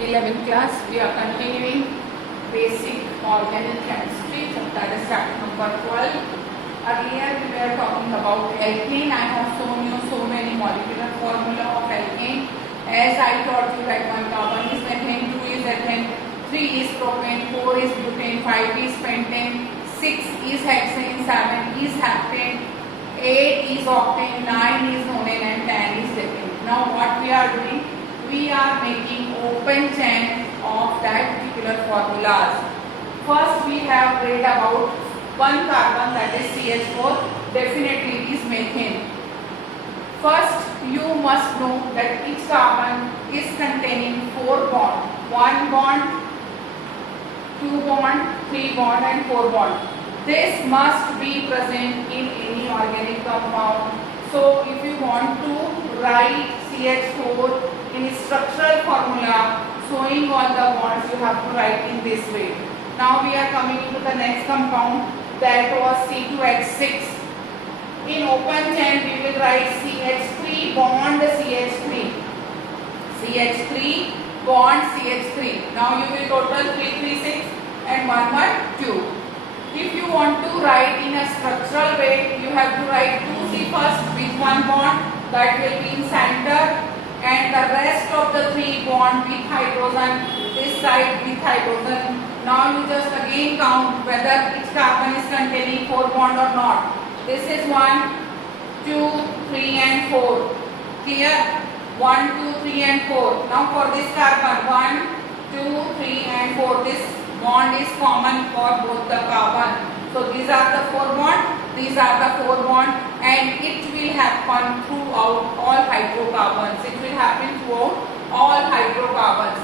11th class. We are continuing basic organic chemistry, that is chapter number 12. Earlier we were talking about alkane. I have shown you so many molecular formula of alkane. As I taught you that 1 carbon is methane, 2 is ethane, 3 is propane, 4 is butane, 5 is pentane, 6 is hexane, 7 is heptane, 8 is octane, 9 is nonane and 10 is decane. Now what we are doing? We are making open chain of that particular formulas. First we have read about 1 carbon, that is CH4, definitely it is methane. First you must know that each carbon is containing 4 bonds. 1 bond, 2 bond, 3 bond and 4 bond. This must be present in any organic compound. So if you want to write CH4 in structural formula showing all the bonds, you have to write in this way. Now we are coming to the next compound, that was C2H6. In open chain we will write CH3 bond CH3. CH3 bond CH3. Now you will total 336 and 112. If you want to write in a structural way, you have to write 2C first with 1 bond, that will be in center, and the rest of the 3 bond with hydrogen, this side with hydrogen. Now you just again count whether each carbon is containing 4 bond or not. This is 1, 2, 3 and 4. Clear? 1, 2, 3 and 4. Now for this carbon, 1, 2, 3 and 4. This bond is common for both the carbon. So these are the 4 bond, these are the 4 bond, and it will happen throughout all hydrocarbons. It will happen throughout all hydrocarbons.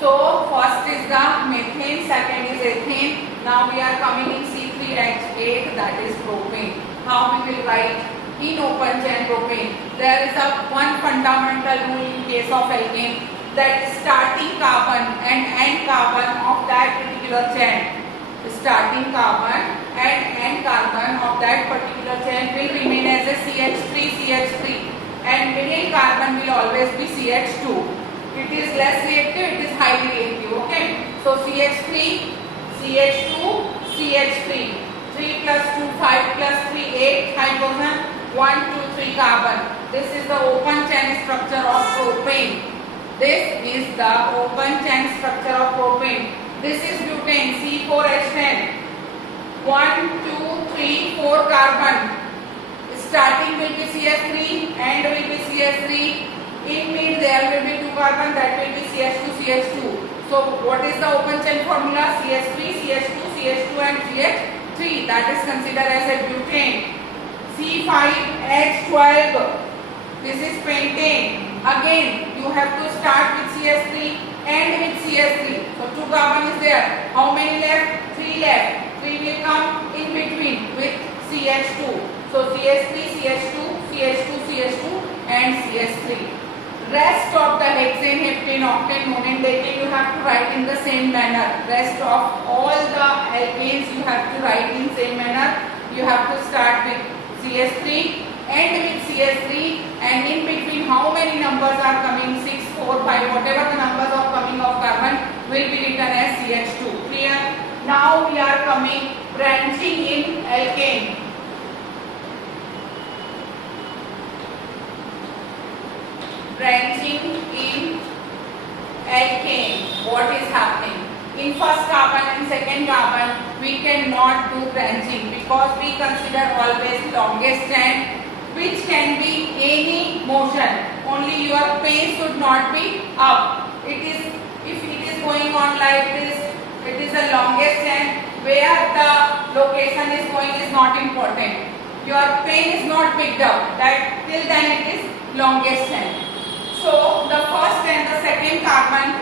So first is the methane, second is ethane. Now we are coming in C3H8, that is propane. How we will write in open chain propane? There is a one fundamental rule in case of alkane, that starting carbon and end carbon of that particular chain, starting carbon and end carbon of that particular chain will remain as a CH3, and middle carbon will always be CH2. It is less reactive, it is highly reactive. Okay. So CH3, CH2, CH3. 3 plus 2, 5 plus 3, 8 hydrogen, 1, 2, 3 carbon. This is the open chain structure of propane. This is the open chain structure of propane. This is butane, C4H10. 1, 2, 3, 4 carbon. Starting will be CH3, end will be CH3. In mid there will be 2 carbon, that will be CH2, CH2. So what is the open chain formula? CH3, CH2, CH2 and CH3. That is considered as a butane. C5H12. This is pentane. Again, you have to start with CH3, end with CH3. So 2 carbon is there. How many left? 3 left. 3 will come in between with CH2. So CH3, CH2, CH2, CH2 and CH3. Rest of the hexane, heptane, octane, nonane, decane you have to write in the same manner. Rest of all the alkanes you have to write in same manner. You have to start with CH3, end with CH3, and in between how many numbers are coming, 6, 4, 5, whatever the numbers of coming of carbon will be written as CH2. Clear? Now we are coming branching in alkane. Branching in alkane. What is happening? In first carbon and second carbon we cannot do branching because we consider always longest chain, which can be any motion. Only your pace should not be up. It is, if it is going on like this, it is the longest chain. Where the location is going is not important. Your pen is not picked up. That till then it is longest chain. So the first and the second carbon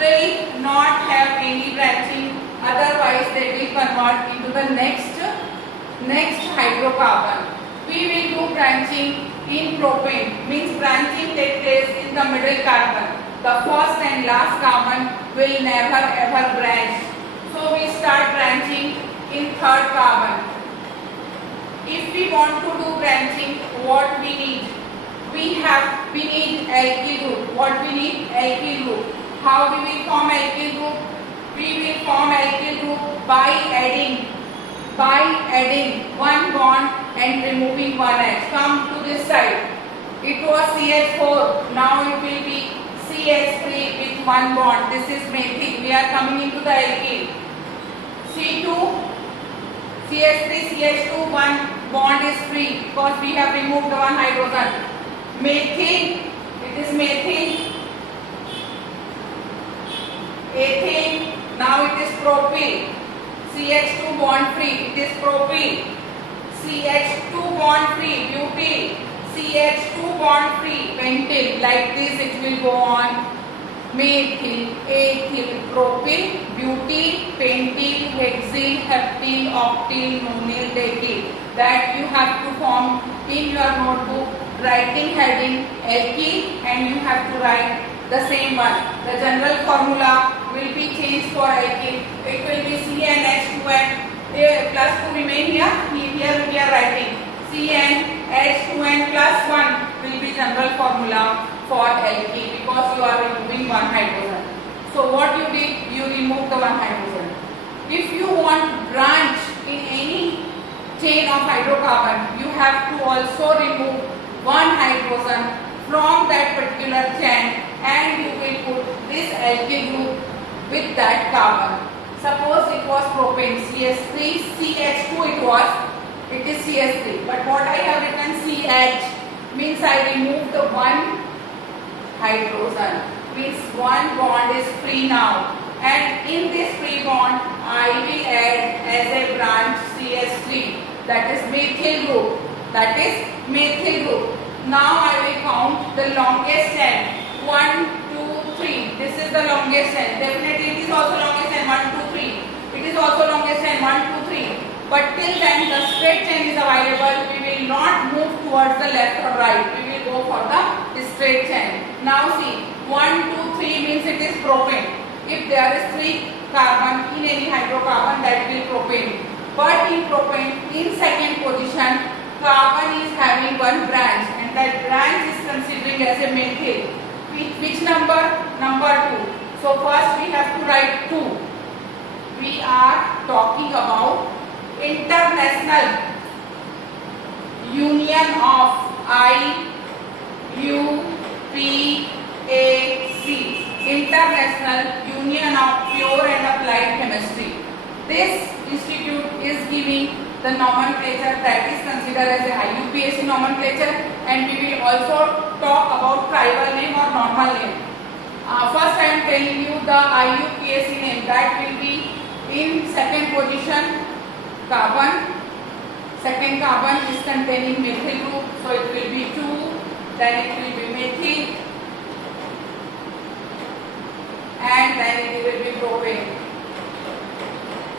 will not have any branching. Otherwise they will convert into the next hydrocarbon. We will do branching in propane, means branching takes place in the middle carbon. The first and last carbon will never ever branch. So we start branching in third carbon. If we want to do branching, what we need? We need alkyl group. What we need? Alkyl group. How we will form alkyl group? We will form alkyl group by adding one bond and removing one H. Come to this side. It was CH4. Now it will be CH3 with one bond. This is methyl. We are coming into the alkyl. C2, CH3, CH2, one bond is free because we have removed one hydrogen. Methyl, it is methyl. Ethyl, now it is propyl. CH2 bond free, it is propyl. CH2 bond free, butyl. CH2 bond free, pentyl. Like this it will go on. Methyl, ethyl, propyl, butyl, pentyl, hexyl, heptyl, octyl, nonyl, decyl. That you have to form in your notebook, writing heading alkyl, and you have to write the same one. The general formula will be changed for alkyl. It will be CnH2n plus 2 remain here. Here we are writing CnH2n plus 1 will be general formula for alkyl because you are removing one hydrogen. So what you did, you remove the one hydrogen. If you want branch in any chain of hydrocarbon, you have to also remove one hydrogen from that particular chain and you will put this alkyl group with that carbon. Suppose it was propane, CH3, CH2 it is CH3. But what I have written CH means I remove the one hydrogen. Means one bond is free now. And in this free bond, I will add as a branch CH3. That is methyl group. Now I will count the longest chain. 1, 2, 3. This is the longest chain. Definitely it is also longest chain. 1, 2, 3. It is also longest chain. 1, 2, 3. But till then the straight chain is available. We will not move towards the left or right. We will go for the straight chain. Now see, 1, 2, 3 means it is propane. If there is 3 carbon in any hydrocarbon, that will propane. But in propane, in second position, carbon is having one branch and that branch is considering as a methyl. Which number? Number 2. So first we have to write 2. We are talking about international union of IUPAC. International Union of Pure and Applied Chemistry. This institute is giving the nomenclature that is considered as a IUPAC nomenclature, and we will also talk about tribal name or normal name. First I am telling you the IUPAC name. That will be in second position carbon. Second carbon is containing methyl group, so it will be 2. Then it will be methyl, and then it will be propane.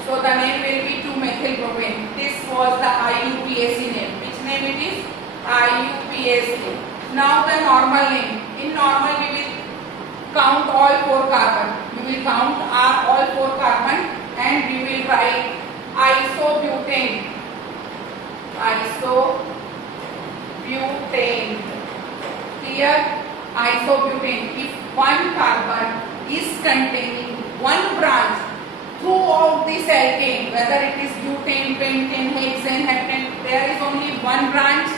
So the name will be 2-methyl propane. This was the IUPAC name. Which name it is? IUPAC. Now the normal name. In normal we will count all 4 carbon. We will count all 4 carbon and we will write isobutane. Isobutane. Here isobutane. If one carbon is containing one branch throughout this alkane, whether it is butane, pentane, hexane, heptane, there is only one branch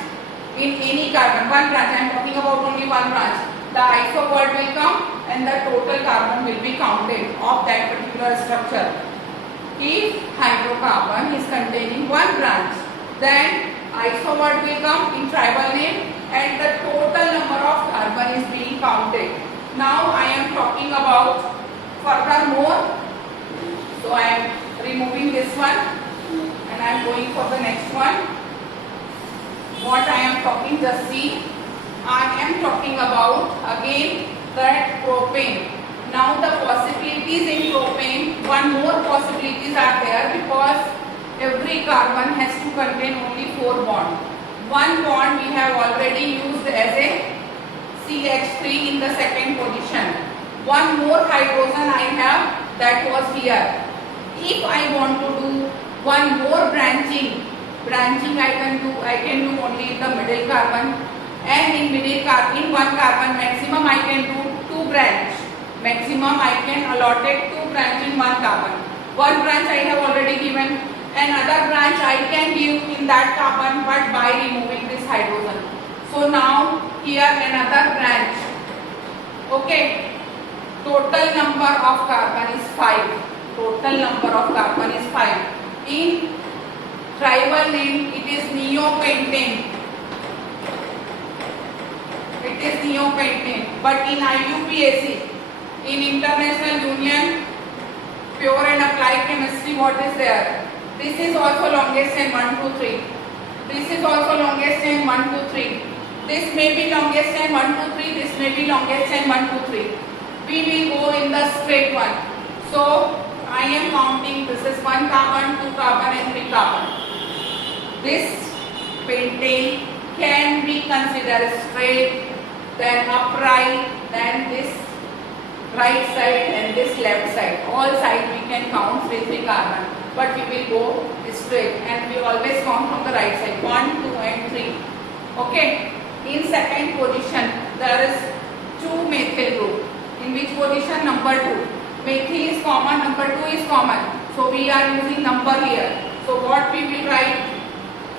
in any carbon. One branch. I am talking about only one branch. The iso word will come and the total carbon will be counted of that particular structure. If hydrocarbon is containing one branch, then iso word will come in tribal name and the total number of carbon is being counted. Now I am talking about furthermore. So I am removing this one and I am going for the next one. What I am talking, just see. I am talking about again that propane. Now the possibilities in propane, one more possibilities are there because every carbon has to contain only 4 bonds. One bond we have already used as a CH3 in the second position. One more hydrogen I have, that was here. If I want to do one more branching I can do only in the middle carbon, and in one carbon maximum I can do 2 branch. Maximum I allotted 2 branch in 1 carbon. One branch I have already given, another branch I can give in that carbon but by removing this hydrogen. So now here another branch. Okay, total number of carbon is 5. Total number of carbon is 5. In tribal name it is neopentane. It is neopentane. But in IUPAC, in International Union Pure and Applied Chemistry, what is there? This is also longest chain 1, 2, 3. This is also longest chain 1, 2, 3. This may be longest chain 1, 2, 3. This may be longest chain 1, 2, 3. We will go in the straight one. So I am counting. This is 1 carbon, 2 carbon and 3 carbon. This pentane can be considered straight, then upright, then this right side and this left side. All sides we can count 3 carbon. But we will go straight and we always count from the right side. 1, 2 and 3. Okay. In second position there is 2 methyl group. In which position? Number 2. Methyl is common, number 2 is common. So we are using number here. So what we will write?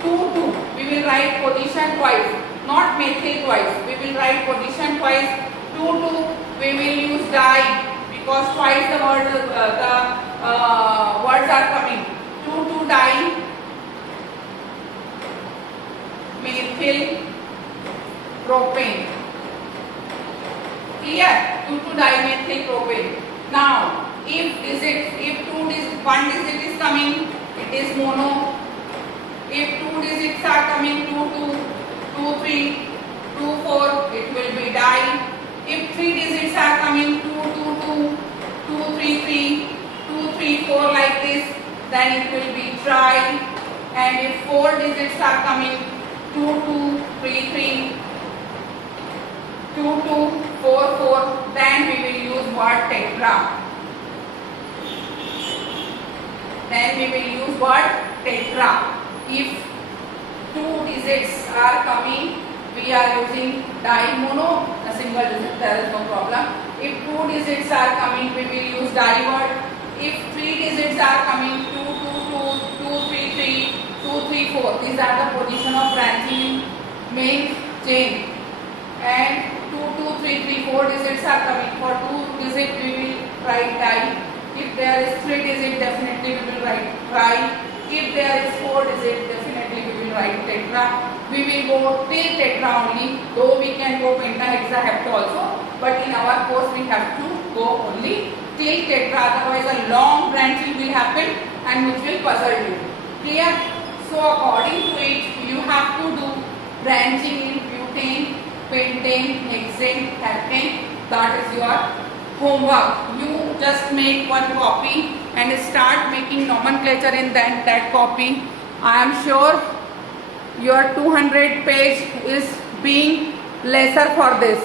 2, 2. We will write position twice. Not methyl twice. We will write position twice. 2, 2. We will use di because twice the words are coming. 2, 2 di methyl propane. Here 2, 2 dimethyl propane. Now if one digit is coming, it is mono. If 2 digits are coming, 2, 2, 2, 3, 2, 4, it will be di. If 3 digits are coming, 2, 2, 2, 2, 3, 3, 2, 3, 4 like this, then it will be tri. And if 4 digits are coming, 2, 2, 3, 3, 2, 2, 4, 4, then we will use what? Tetra. Then we will use what? Tetra. If 2 digits are coming, we are using di-mono, a single digit, there is no problem. If 2 digits are coming, we will use di-word. If 3 digits are coming, 2, 2, 2, 2, 3, 3, 2, 3, 4. These are the position of branching in main chain. And 2, 2, 3, 3, 4 digits are coming. For 2 digits, we will write di. If there is 3 digit, definitely we will write tri. If there is 4 digit, definitely we will write tetra. We will go till tetra only, though we can go pentahexa hepta also, but in our course we have to go only till tetra, otherwise a long branching will happen and which will puzzle you. Clear? So according to it, you have to do branching in butane, pentane, hexane, heptane. That is your homework. You just make one copy and start making nomenclature in that copy. I am sure your 200 page is being lesser for this.